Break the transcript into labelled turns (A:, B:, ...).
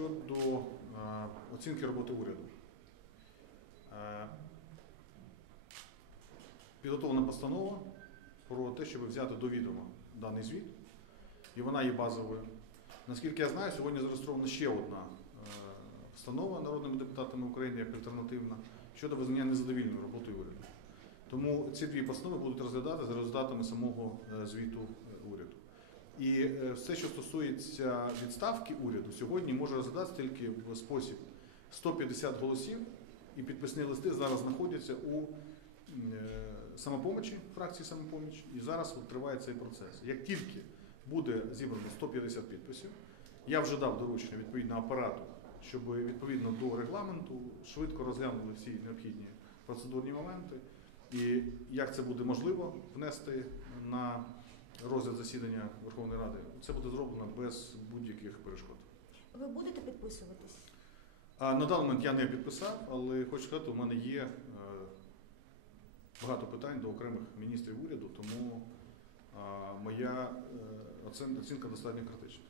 A: щодо е, оцінки роботи уряду. Е, Підготовлена постанова про те, щоб взяти до відома даний звіт, і вона є базовою. Наскільки я знаю, сьогодні зареєстрована ще одна е, постанова народними депутатами України як альтернативна щодо визнання незадовільною роботою уряду. Тому ці дві постанови будуть розглядати за результатами самого звіту уряду. І е, все, що стосується відставки уряду, сьогодні може розглядатися тільки в спосіб 150 голосів, і підписні листи зараз знаходяться у е, самопомочі, фракції самопоміч, і зараз триває цей процес. Як тільки буде зібрано 150 підписів, я вже дав доручення відповідно апарату, щоб відповідно до регламенту швидко розглянули всі необхідні процедурні моменти. І як це буде можливо внести на розгляд засідання Верховної Ради, це буде зроблено без будь-яких перешкод.
B: Ви будете підписуватись?
A: А на даний момент я не підписав, але хочу сказати, у мене є е, багато питань до окремих міністрів уряду, тому е, моя е, оцінка достатньо критична.